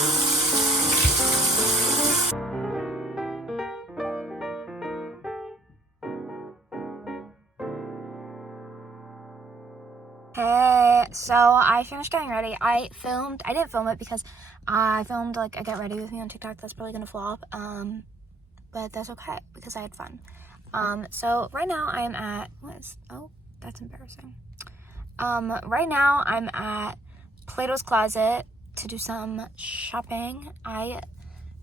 Hey, so I finished getting ready. I didn't film it because I filmed like a get ready with me on TikTok. That's probably gonna flop. But that's okay because I had fun. So right now I am at, that's embarrassing. Right now I'm at Plato's Closet to do some shopping. I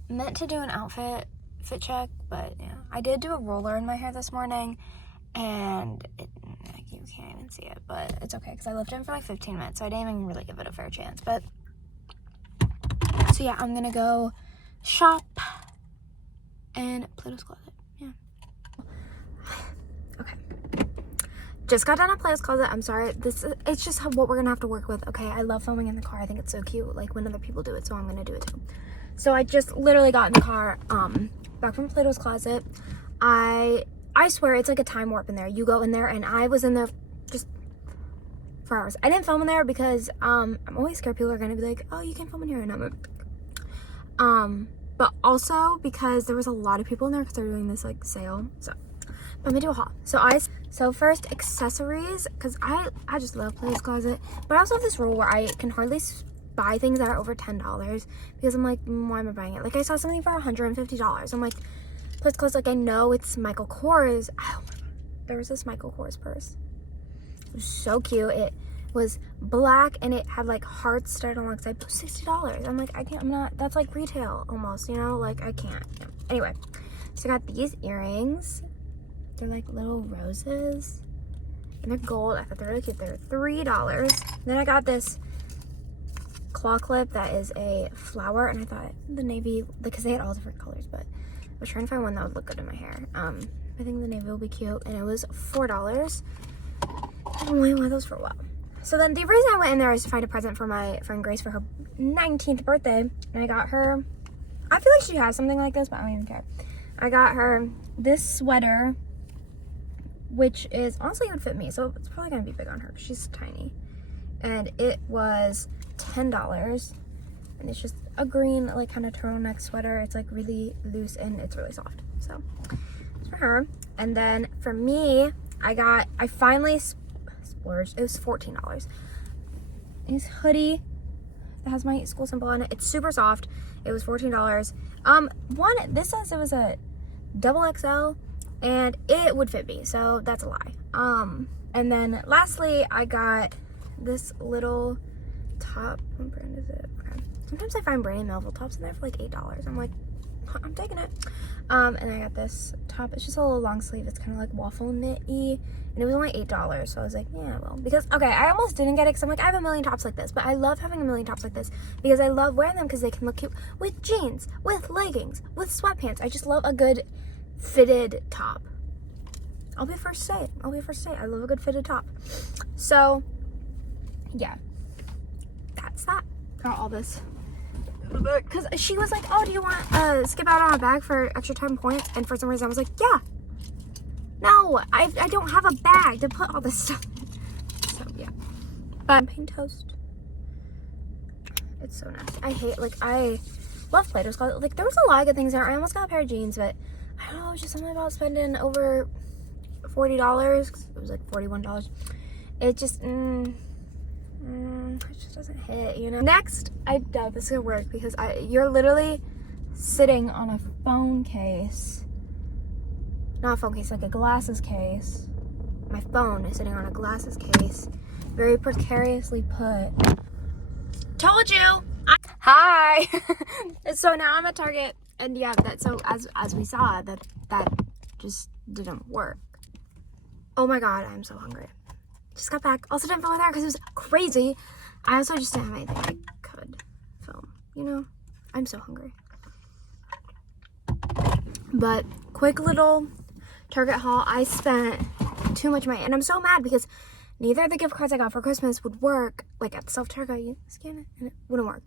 meant to do an fit check, but yeah, I did do a roller in my hair this morning, and you can't even see it, but it's okay because I left it in for like 15 minutes, so I didn't even really give it a fair chance. But so yeah, I'm gonna go shop in Plato's Closet. Yeah. Okay. Just got done at Plato's Closet. I'm sorry. It's just what we're gonna have to work with. Okay. I love filming in the car. I think it's so cute, like when other people do it, so I'm gonna do it too. So I just literally got in the car, back from Plato's Closet. I swear it's like a time warp in there. You go in there, and I was in there just for hours. I didn't film in there because I'm always scared people are gonna be like, oh, you can't film in here, and but also because there was a lot of people in there because they're doing this like sale. So let me do a haul. So first, accessories, because I just love Plato's Closet, but I also have this rule where I can hardly buy things that are over $10 because I'm like, why am I buying it? Like I saw something for $150. I'm like, Plato's Closet, like I know it's Michael Kors. Oh, there was this Michael Kors purse. It was so cute. It was black and it had like hearts studded alongside. It was $60. I'm like, I'm not, that's like retail almost, you know, like I can't. Yeah. Anyway, so I got these earrings. They're like little roses and they're gold. I thought they were really cute. They're $3. Then I got this claw clip that is a flower, and I thought the navy, because they had all different colors, but I was trying to find one that would look good in my hair. I think the navy will be cute, and it was $4. I've been wanting one of those for a while. So then the reason I went in there is to find a present for my friend Grace for her 19th birthday, and I got her, I feel like she has something like this, but I don't even care. I got her this sweater, which is, honestly, it would fit me, so it's probably gonna be big on her because she's tiny. And it was $10, and it's just a green, like, kind of turtleneck sweater. It's like really loose and it's really soft. So it's for her. And then for me, I finally splurged. It was $14. This hoodie that has my school symbol on it. It's super soft. It was $14. This says it was a double XL and it would fit me, so that's a lie. And then lastly, I got this little top. What brand is it? Okay. Sometimes I find Brandy Melville tops in there for like $8. I'm like, I'm taking it. And I got this top. It's just a little long sleeve. It's kind of like waffle knit-y, and it was only $8. So I was like, yeah, well, because okay, I almost didn't get it because I'm like, I have a million tops like this, but I love having a million tops like this because I love wearing them because they can look cute with jeans, with leggings, with sweatpants. I just love a good fitted top. I'll be the first to say it. I love a good fitted top. So yeah, that's that. Got all this because she was like, oh, do you want skip out on a bag for extra 10 points? And for some reason I was like, yeah, no, I don't have a bag to put all this stuff in. So yeah, champagne toast. It's so nice. I love Plato's Closet. Like there was a lot of good things there. I almost got a pair of jeans, but I don't know, it's just something about spending over $40 because it was like $41. It just it just doesn't hit, you know. Next, I doubt this is gonna work because you're literally sitting on a phone case. Not a phone case, like a glasses case. My phone is sitting on a glasses case, very precariously put. Told you. Hi. So now I'm at Target, and yeah, as we saw, that just didn't work. Oh my god, I'm so hungry. Just got back. Also didn't film there because it was crazy. I also just didn't have anything I could film. You know, I'm so hungry. But quick little Target haul. I spent too much money, and I'm so mad because neither of the gift cards I got for Christmas would work. Like at the self-checkout, you scan it and it wouldn't work.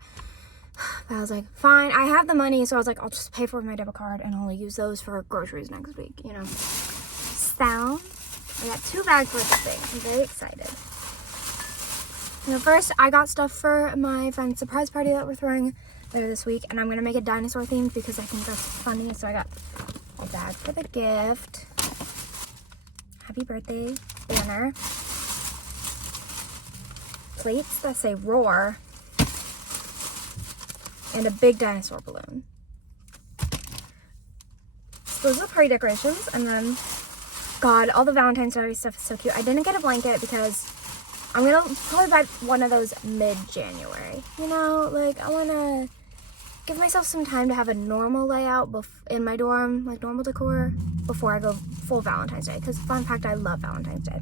But I was like, fine, I have the money, so I was like, I'll just pay for it with my debit card and only use those for groceries next week, you know. So I got 2 bags worth of things. I'm very excited. You know, first, I got stuff for my friend's surprise party that we're throwing later this week, and I'm going to make it dinosaur themed because I think that's funny. So I got a bag for the gift. Happy birthday banner. Plates that say roar. And a big dinosaur balloon. So those are the party decorations. And then, God, all the Valentine's Day stuff is so cute. I didn't get a blanket because I'm going to probably buy one of those mid-January. You know, like, I want to give myself some time to have a normal layout in my dorm, like normal decor, before I go full Valentine's Day. Because, fun fact, I love Valentine's Day.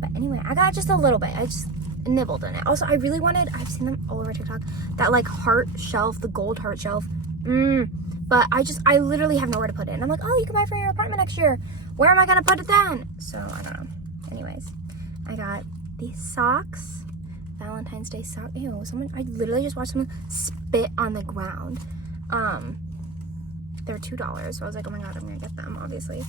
But anyway, I got just a little bit. I just nibbled in it. Also, I really wanted, I've seen them all over TikTok, that like heart shelf, the gold heart shelf. But I literally have nowhere to put it. And I'm like, oh, you can buy it for your apartment next year. Where am I going to put it then? So, I don't know. Anyways, I got these socks. Valentine's Day socks. Ew, I literally just watched someone spit on the ground. They're $2. So I was like, oh my God, I'm going to get them, obviously.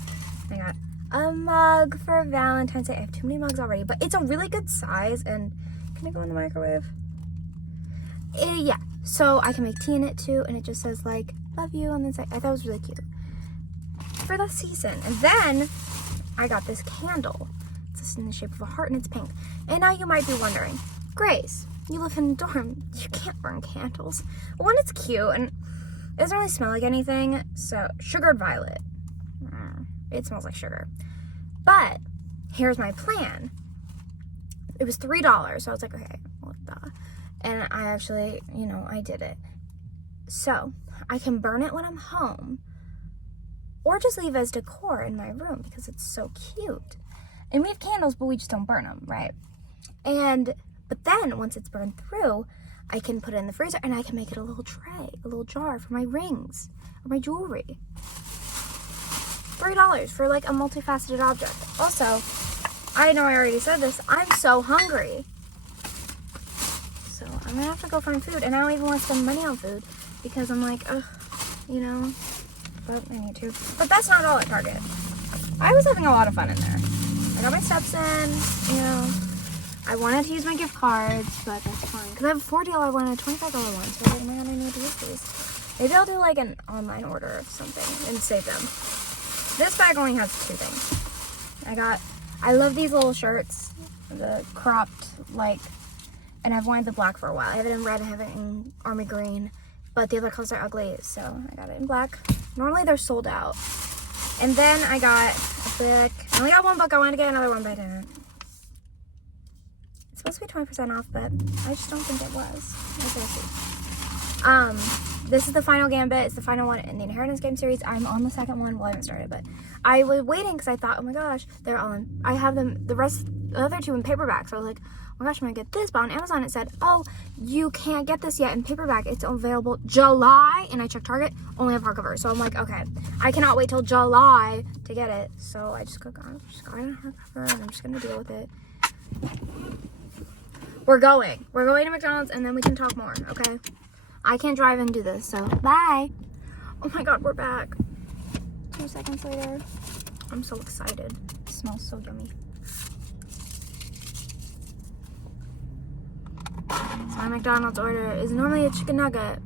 I got a mug for Valentine's Day. I have too many mugs already, but it's a really good size. And can it go in the microwave? Yeah. So I can make tea in it too. And it just says like, love you on the inside. I thought it was really cute for the season. And then I got this candle. It's just in the shape of a heart and it's pink. And now you might be wondering, Grace, you live in a dorm. You can't burn candles. One, it's cute and it doesn't really smell like anything. So sugared violet. It smells like sugar. But here's my plan. It was $3. So I was like, okay, what the? And I actually, I did it. So I can burn it when I'm home or just leave as decor in my room because it's so cute. And we have candles, but we just don't burn them, right? But then once it's burned through, I can put it in the freezer and I can make it a little tray, a little jar for my rings or my jewelry. $3 for like a multifaceted object. Also, I know I already said this, I'm so hungry. So I'm gonna have to go find food and I don't even want to spend money on food because I'm like, ugh, but I need to. But that's not all at Target. I was having a lot of fun in there. I got my steps in, I wanted to use my gift cards, but that's fine. Because I have a $4 one and a $25 one, so oh my God, I need to use these. Maybe I'll do like an online order of something and save them. This bag only has 2 things. I love these little shirts, the cropped, and I've wanted the black for a while. I have it in red, I have it in army green, but the other colors are ugly, so I got it in black. Normally they're sold out. And then I got a book. I only got one book, I wanted to get another one, but I didn't. It's supposed to be 20% off, but I just don't think it was. We'll see. This is the final Gambit. It's the final one in the Inheritance game series. I'm on the second one. Well, I haven't started, but I was waiting because I thought, oh my gosh, they're all in. I have them, the other 2 in paperback. So I was like, oh my gosh, I'm going to get this. But on Amazon, it said, oh, you can't get this yet in paperback. It's available July. And I checked Target, only have hardcover. So I'm like, okay, I cannot wait till July to get it. So I just got it in hardcover and I'm just going to deal with it. We're going to McDonald's and then we can talk more, okay? I can't drive and do this, so bye. Oh my God, we're back. 2 seconds later. I'm so excited. It smells so yummy. So my McDonald's order is normally a chicken nugget.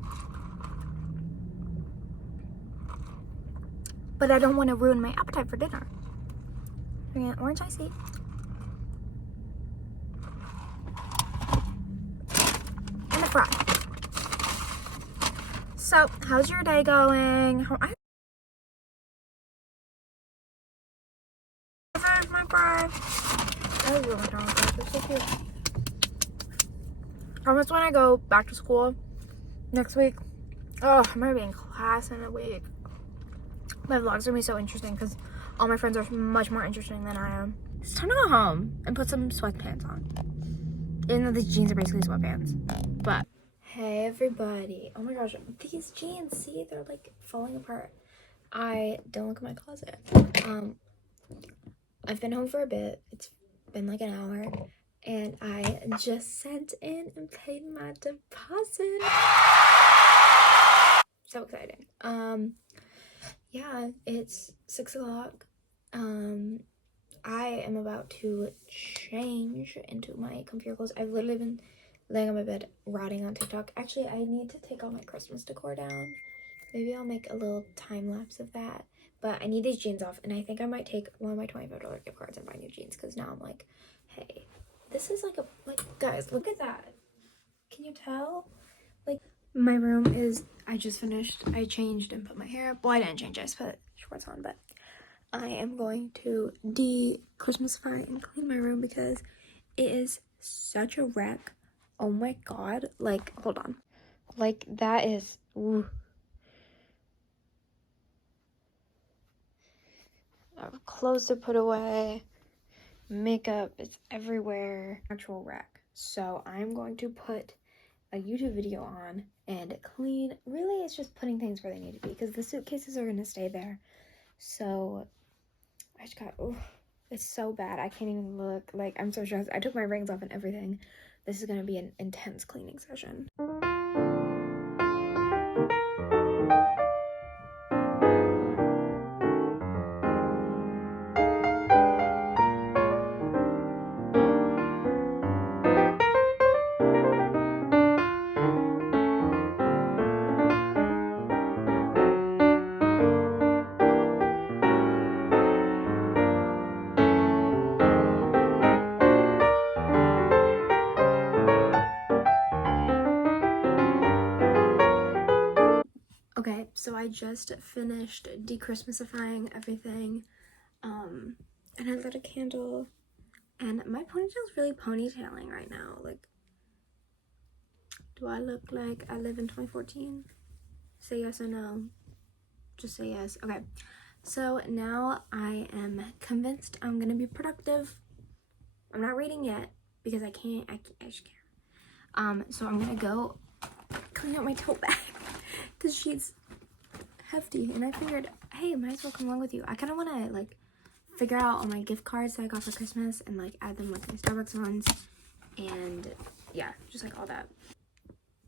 But I don't want to ruin my appetite for dinner. We're gonna orange iced tea. And a fry. So, how's your day going? I finished my fry. I love McDonald's fries. They're so cute. Promise when I go back to school next week. Oh, I'm gonna be in class in a week. My vlog's gonna be so interesting because all my friends are much more interesting than I am. It's time to go home and put some sweatpants on. Even though these jeans are basically sweatpants. But hey everybody. Oh my gosh, these jeans, see, they're like falling apart. Don't look at my closet. I've been home for a bit. It's been like an hour. And I just sent in and paid my deposit. So exciting. Yeah, it's 6 o'clock. I am about to change into my comfier clothes. I've literally been laying on my bed rotting on TikTok. Actually, I need to take all my Christmas decor down. Maybe I'll make a little time lapse of that. But I need these jeans off, and I think I might take one of my $25 gift cards and buy new jeans, because now I'm like, hey, this is like guys, look at that. Can you tell? Like, my room is, I just finished, I changed and put my hair up. Well, I didn't change, I just put shorts on, but I am going to de-Christmasify and clean my room because it is such a wreck. Oh my god. Like, hold on. Like, that is... Ooh. Clothes to put away. Makeup is everywhere. Actual wreck. So I'm going to put a YouTube video on and clean. Really, it's just putting things where they need to be because the suitcases are going to stay there. So I just got... Ooh. It's so bad. I can't even look. Like, I'm so stressed. I took my rings off and everything. This is going to be an intense cleaning session. Okay, so I just finished de-Christmasifying everything, and I lit a candle, and my ponytail's really ponytailing right now. Like, do I look like I live in 2014? Say yes or no. Just say yes. Okay, so now I am convinced I'm gonna be productive. I'm not reading yet because I just can't. So I'm gonna go clean out my tote bag because she's hefty, and I figured, hey, might as well come along with you. I kind of want to like figure out all my gift cards that I got for Christmas and like add them with my Starbucks ones, and yeah, just like all that.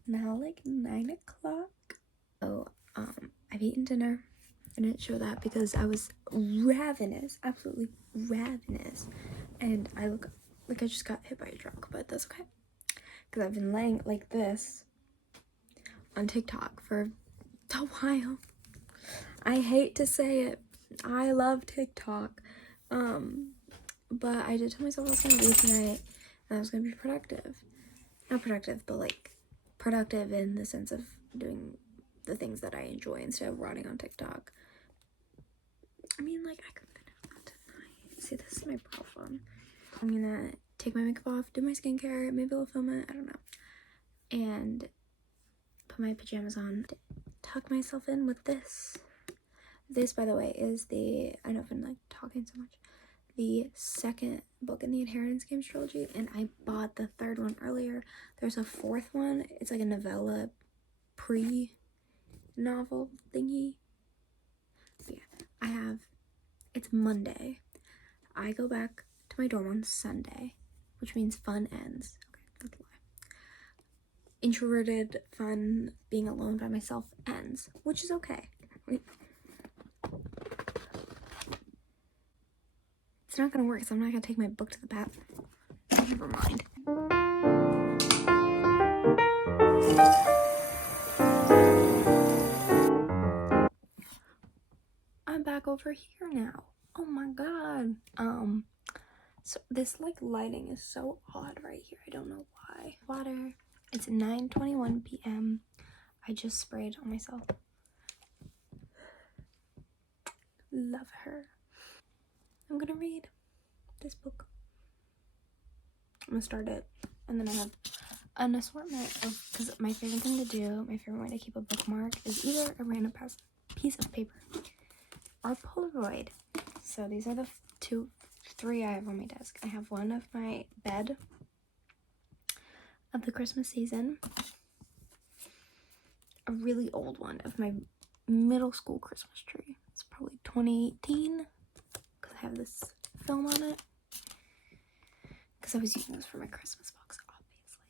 Now like 9 o'clock. So I've eaten dinner. I didn't show that because I was ravenous, absolutely ravenous, and I look like I just got hit by a truck, but that's okay because I've been laying like this on TikTok for a while. I hate to say it, I love TikTok, but I did tell myself I was gonna leave tonight and I was gonna be productive. Not productive, but like productive in the sense of doing the things that I enjoy instead of rotting on TikTok. I mean, like, I could finish that tonight. See, this is my problem. I'm gonna take my makeup off, do my skincare, maybe I'll film it, I don't know, and put my pajamas on, tuck myself in with this. This, by the way, is I know I've been like talking so much, the second book in the Inheritance Games trilogy, and I bought the third one earlier. There's a fourth one. It's like a novella pre-novel thingy. But yeah, it's Monday. I go back to my dorm on Sunday, which means fun ends. Okay, that's a lie. Introverted fun being alone by myself ends, which is okay. It's not gonna work because I'm not gonna take my book to the bathroom. Never mind. I'm back over here now. Oh my god. So this like lighting is so odd right here. I don't know why. Water. It's 9:21 p.m. I just sprayed on myself. Love her. I'm gonna read this book. I'm gonna start it, and then I have an assortment of, because my favorite thing to do, my favorite way to keep a bookmark is either a random piece of paper or Polaroid. So these are the three I have on my desk. I have one of my bed of the Christmas season, a really old one of my middle school Christmas tree. It's probably 2018 because I have this film on it because I was using this for my Christmas box, obviously.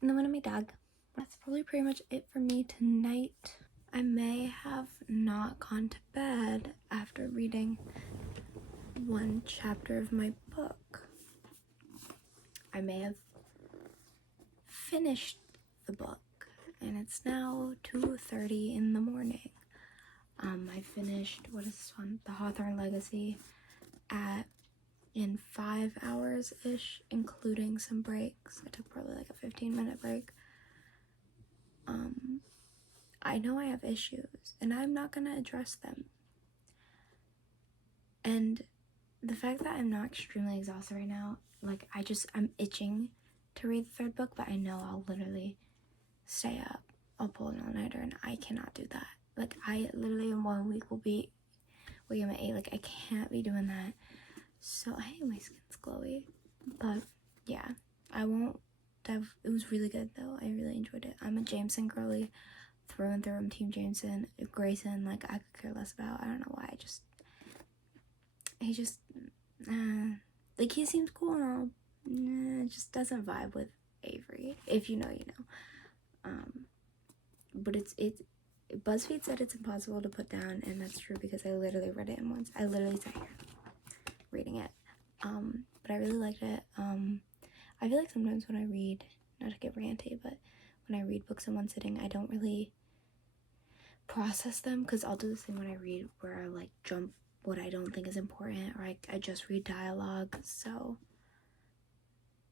And then one of my dog. That's probably pretty much it for me tonight. I may have not gone to bed after reading 1, chapter of my book. I may have finished the book, and it's now 2:30 in the morning. I finished, what is this one? The Hawthorne Legacy in 5 hours-ish, including some breaks. I took probably like a 15-minute break. I know I have issues, and I'm not gonna address them. And the fact that I'm not extremely exhausted right now, like, I'm itching to read the 3rd book, but I know I'll literally stay up. I'll pull an all-nighter, and I cannot do that. Like, I literally in 1 week will be waking up at 8. Like, I can't be doing that. So I think my skin's glowy, but yeah, I won't dive. It was really good though. I really enjoyed it. I'm a Jameson girly through and through. I'm Team Jameson. Grayson, like, I could care less about. I don't know why. Like, he seems cool and all. It just doesn't vibe with Avery. If you know, you know. But BuzzFeed said it's impossible to put down, and that's true because I literally read it in once. I literally sat here reading it. But I really liked it. I feel like sometimes when I read, not to get ranty, but when I read books in one sitting, I don't really process them, because I'll do this thing when I read where I like jump what I don't think is important, or I just read dialogue. So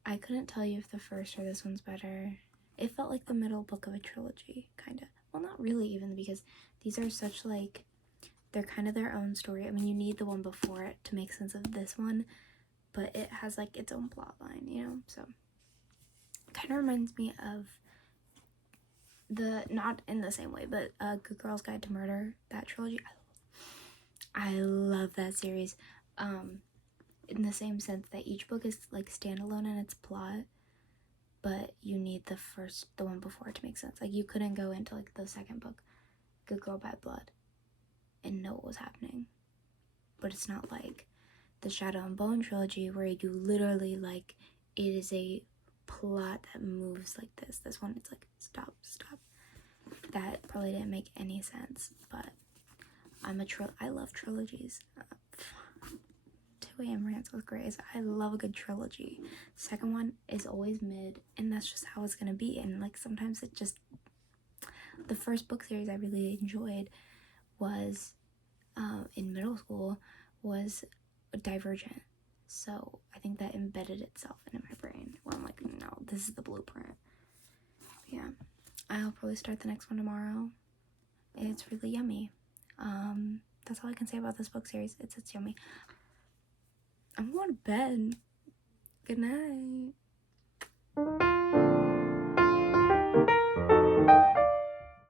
I couldn't tell you if the first or this one's better. It felt like the middle book of a trilogy, kind of. Well, not really, even, because these are such, like, they're kind of their own story. I mean, you need the one before it to make sense of this one, but it has, like, its own plot line, you know? So kind of reminds me of not in the same way, but Good Girl's Guide to Murder, that trilogy. I love that series, in the same sense that each book is, like, standalone in its plot, but you need the one before to make sense. Like, you couldn't go into, like, the second book, Good Girl, Bad Blood, and know what was happening. But it's not like the Shadow and Bone trilogy where you literally, like, it is a plot that moves like this. This one, it's like, stop. That probably didn't make any sense, but I love trilogies. 2 a.m. rants with Grace. I love a good trilogy. Second one is always mid, and that's just how it's gonna be. And, like, sometimes it just, the first book series I really enjoyed was in middle school was Divergent. So I think that embedded itself into my brain where I'm like, no, this is the blueprint. But yeah, I'll probably start the next one tomorrow. It's really yummy. That's all I can say about this book series. It's yummy. I'm going to bed. Good night.